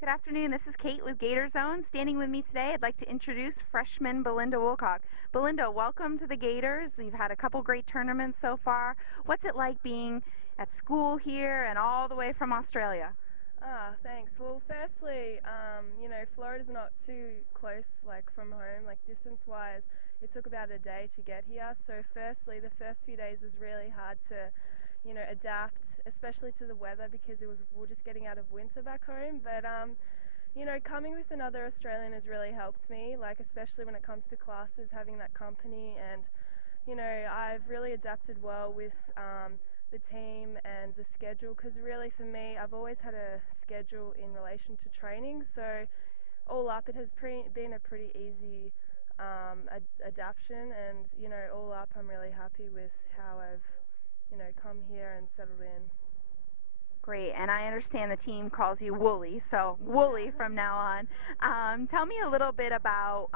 Good afternoon. This is Kate with Gator Zone. Standing with me today, I'd like to introduce freshman Belinda Woolcock. Belinda, welcome to the Gators. You've had a couple great tournaments so far. What's it like being at school here and all the way from Australia? Thanks. Well, firstly, Florida's not too close, like from home, like distance-wise. It took about a day to get here. So, firstly, the first few days was really hard to, adapt, especially to the weather because we're just getting out of winter back home. But coming with another Australian has really helped me, like especially when it comes to classes, having that company and I've really adapted well with the team and the schedule because really for me, I've always had a schedule in relation to training. So all up, it has been a pretty easy adaptation, and all up, I'm really happy with how I've come here and settled in. Great, and I understand the team calls you Wooly, so Wooly from now on. Tell me a little bit about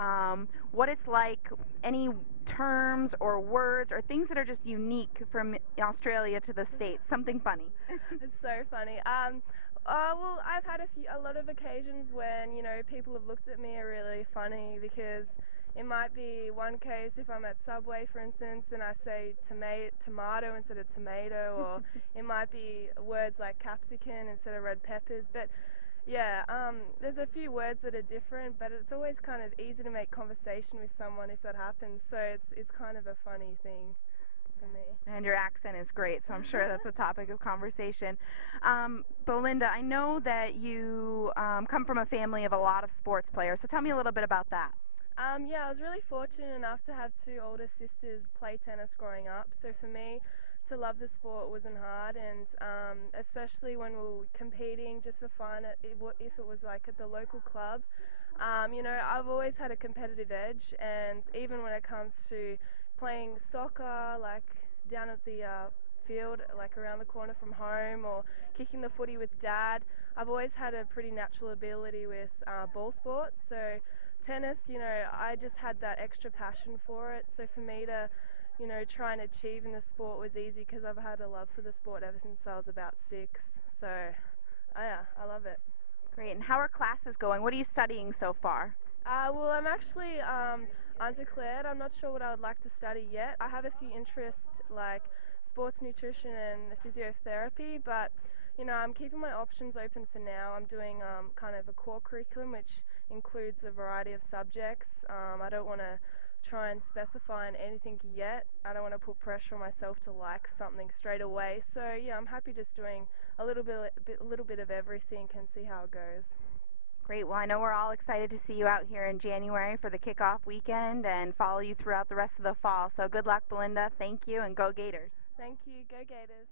what it's like, any terms or words or things that are just unique from Australia to the States, something funny. It's so funny. Well, I've had a lot of occasions when people have looked at me really funny because it might be one case if I'm at Subway, for instance, and I say tomato instead of tomato, or it might be words like capsicum instead of red peppers. But yeah, there's a few words that are different, but it's always kind of easy to make conversation with someone if that happens. So it's kind of a funny thing for me. And your accent is great, so I'm sure that's a topic of conversation. Belinda, I know that you come from a family of a lot of sports players, so tell me a little bit about that. Yeah, I was really fortunate enough to have two older sisters play tennis growing up. So for me, to love the sport wasn't hard, and especially when we were competing just for fun, if it was like at the local club, I've always had a competitive edge, and even when it comes to playing soccer, like down at the field, like around the corner from home, or kicking the footy with dad, I've always had a pretty natural ability with ball sports. So tennis, I just had that extra passion for it. So for me to, try and achieve in the sport was easy because I've had a love for the sport ever since I was about 6. So, yeah, I love it. Great, and how are classes going? What are you studying so far? Well, I'm actually undeclared. I'm not sure what I would like to study yet. I have a few interests like sports nutrition and physiotherapy, but I'm keeping my options open for now. I'm doing kind of a core curriculum which includes a variety of subjects. I don't want to try and specify on anything yet. I don't want to put pressure on myself to like something straight away. So yeah, I'm happy just doing a little bit of everything and see how it goes. Great. Well, I know we're all excited to see you out here in January for the kickoff weekend and follow you throughout the rest of the fall. So good luck, Belinda. Thank you, and go Gators. Thank you. Go Gators.